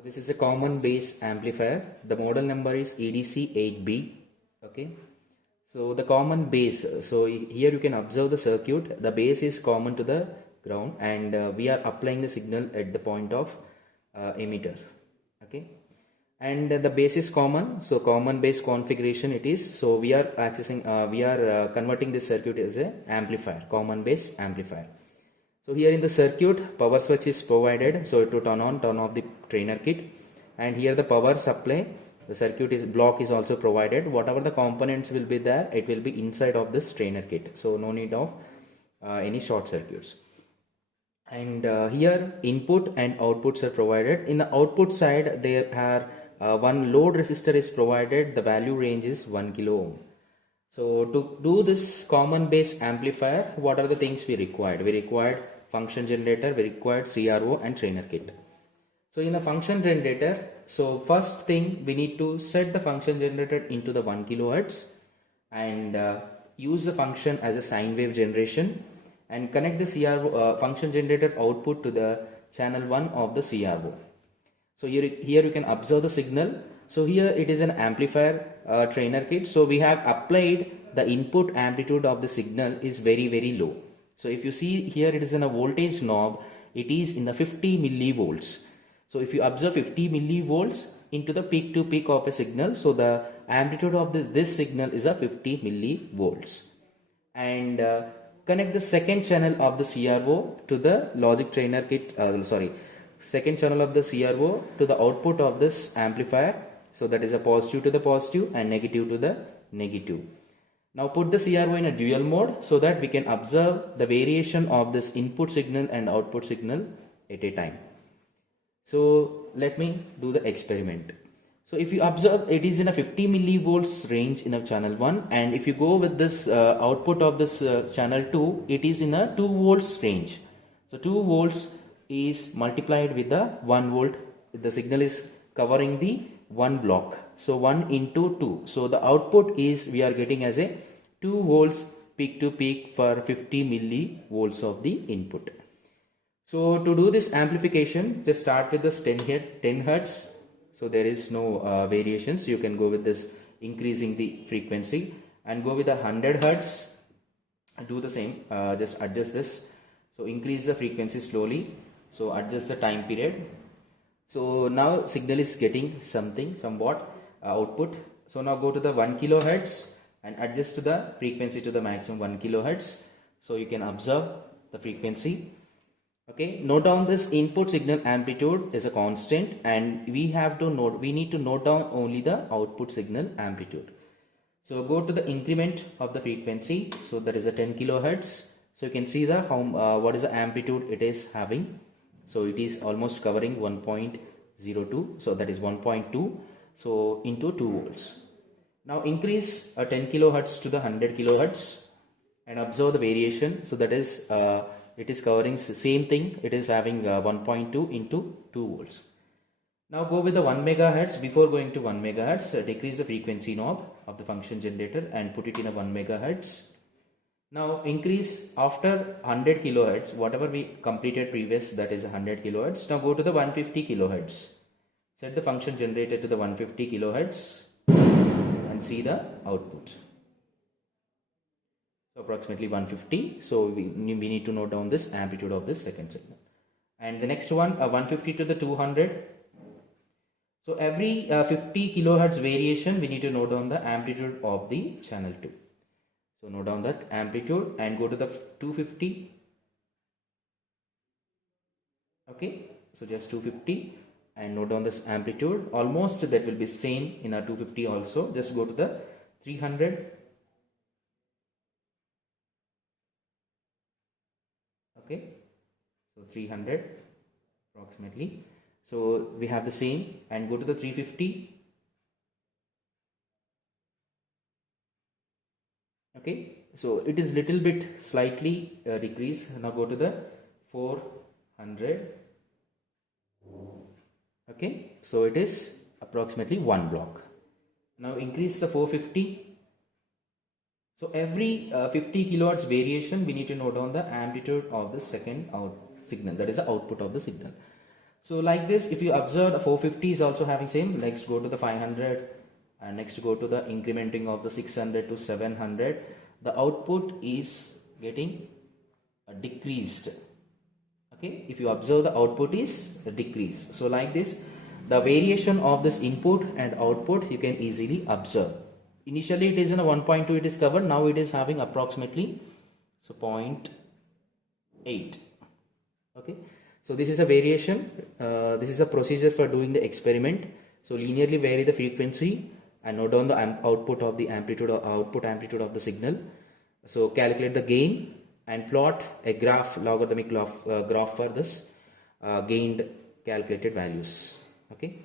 So this is a common base amplifier. The model number is EDC-8B. Okay. So the common base. So here you can observe the circuit. The base is common to the ground, and we are applying the signal at the point of emitter. Okay. And the base is common. So common base configuration it is. So we are accessing. We are converting this circuit as a amplifier. Common base amplifier. So here in the circuit, power switch is provided, so to turn on, turn off the trainer kit, and here the power supply, the circuit is block is also provided. Whatever the components will be there, it will be inside of this trainer kit, so no need of any short circuits. And here input and outputs are provided. In the output side, there are one load resistor is provided. The value range is 1 kilo ohm. So to do this common base amplifier, what are the things we required? We required function generator, we required CRO and trainer kit. So in the function generator, so first thing we need to set the function generator into the 1 kilohertz and use the function as a sine wave generation and connect the CRO function generator output to the channel 1 of the CRO. So here you can observe the signal. So here it is an amplifier trainer kit. So we have applied the input amplitude of the signal is very low. So if you see here, it is in a voltage knob, it is in the 50 millivolts. So if you observe 50 millivolts into the peak to peak of a signal, so the amplitude of this signal is a 50 millivolts. And connect the second channel of the CRO to the logic trainer kit, second channel of the CRO to the output of this amplifier. So that is a positive to the positive and negative to the negative. Now put the CRO in a dual mode so that we can observe the variation of this input signal and output signal at a time. So let me do the experiment. So if you observe, it is in a 50 millivolts range in a channel 1, and if you go with this output of this channel 2, it is in a 2 volts range. So 2 volts is multiplied with the 1 volt. The signal is covering the 1 block. So 1 into 2. So the output is we are getting as a 2 volts peak to peak for 50 millivolts of the input. So to do this amplification, just start with this 10 hertz. So there is no variations. You can go with this increasing the frequency and go with the 100 hertz. Do the same. Just adjust this. So increase the frequency slowly. So adjust the time period. So now signal is getting somewhat output. So now go to the 1 kilohertz and adjust the frequency to the maximum 1 kilohertz. So you can observe the frequency. Okay, note down this input signal amplitude is a constant, and we need to note down only the output signal amplitude. So go to the increment of the frequency. So that is a 10 kilohertz. So you can see the what is the amplitude it is having. So it is almost covering 1.02. So that is 1.2. So into 2 volts. Now increase a 10 kilohertz to the 100 kilohertz and observe the variation. So that is it is covering the same thing. It is having 1.2 into 2 volts. Now go with the 1 megahertz. Before going to 1 megahertz, decrease the frequency knob of the function generator and put it in a 1 megahertz. Now increase after 100 kilohertz, whatever we completed previous, that is 100 kilohertz. Now go to the 150 kilohertz. Set the function generator to the 150 kilohertz and see the output. So approximately 150. So we need to note down this amplitude of this second signal. And the next one, 150 to the 200. So every 50 kilohertz variation, we need to note down the amplitude of the channel 2. So note down that amplitude and go to the 250. Okay, so just 250 and note down this amplitude. Almost that will be same in our 250 also. Just go to the 300. Okay, so 300 approximately. So we have the same, and go to the 350. Okay, so it is little bit slightly decreased. Now go to the 400. Okay, so it is approximately 1 block. Now increase the 450. So every 50 kilohertz variation, we need to note down the amplitude of the second signal, that is the output of the signal. So like this, if you observe, the 450 is also having same. Next go to the 500 and next go to the incrementing of the 600 to 700. The output is getting decreased. Okay, if you observe, the output is decreased. So like this, the variation of this input and output you can easily observe. Initially it is in a 1.2 it is covered, now it is having approximately 0.8. Okay, so this is a variation. This is a procedure for doing the experiment. So linearly vary the frequency and note down the output of the amplitude or output amplitude of the signal. So calculate the gain and plot a logarithmic graph for this gained calculated values. Okay.